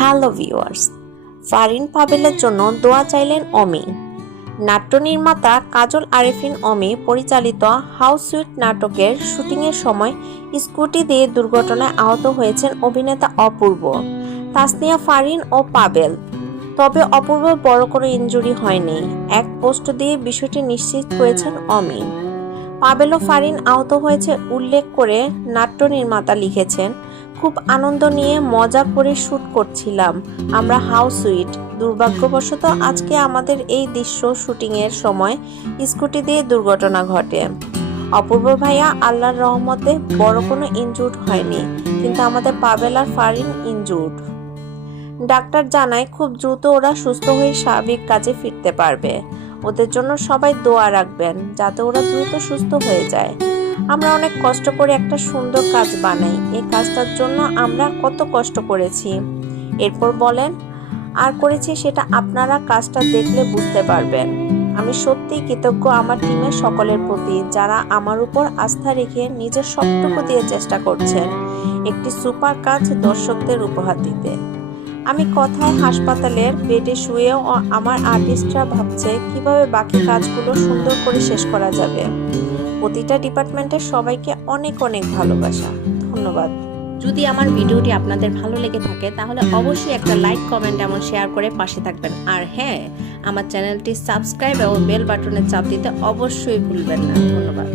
Hello viewers, Farin পাভেলের জন্য দোয়া চাইলেন অমি। নাট্য নির্মাতা কাজল আরেফিন অমি পরিচালিত হাউস সুইট নাটকের শুটিংয়ের সময় স্কুটি দিয়ে দুর্ঘটনায় আহত হয়েছেন অভিনেতা অপূর্ব, তাসনিয়া ফারিন ও পাভেল। তবে অপূর্ব বড় কোনো ইনজুরি হয়নি। এক পোস্ট দিয়ে বিষয়টি নিশ্চিত করেছেন অমি। পাভেল ও ফারিন আহত হয়েছে উল্লেখ করে নাট্য নির্মাতা লিখেছেন, খুব আনন্দ নিয়ে মজা করে শ্যুট করছিলাম আমরা হাউস সুইট। দুর্ভাগ্যবশত আজকে আমাদের এই দৃশ্য শুটিংয়ের সময় স্কুটি দিয়ে দুর্ঘটনা ঘটে। অপূর্ব ভাইয়া আল্লাহর রহমতে বড় কোনো ইনজুর্ড হয়নি, কিন্তু আমাদের পাভেল আর ফারিন ইনজুর্ড। ডাক্তার জানায় খুব দ্রুত ওরা সুস্থ হয়ে স্বাভাবিক কাজে ফিরতে পারবে। ওদের জন্য সবাই দোয়া রাখবেন যাতে ওরা দ্রুত সুস্থ হয়ে যায়। আমরা অনেক কষ্ট করে একটা সুন্দর কাজ বানাই, এই কাজটার জন্য আমরা কত কষ্ট করেছি। এরপর বলেন, আর করেছি সেটা আপনারা কাজটা দেখলে বুঝতে পারবেন। আমি সত্যিই কৃতজ্ঞ আমার টিমের সকলের প্রতি, যারা আমার উপর আস্থা রেখে নিজের সবটুকু দিয়ে চেষ্টা করছেন একটি সুপার কাজ দর্শকদের উপহার দিতে। আমি কথায় হাসপাতালের বেডে শুয়েও আমার আর্টিস্টরা ভাবছে কিভাবে বাকি কাজগুলো সুন্দর করে শেষ করা যাবে। প্রতিটা ডিপার্টমেন্টের সবাইকে অনেক অনেক ভালোবাসা। ধন্যবাদ। যদি আমার ভিডিওটি আপনাদের ভালো লেগে থাকে তাহলে অবশ্যই একটা লাইক, কমেন্ট এবং শেয়ার করে পাশে থাকবেন। আর হ্যাঁ, আমার চ্যানেলটি সাবস্ক্রাইব এবং বেল বাটনে চাপ দিতে অবশ্যই ভুলবেন না। ধন্যবাদ।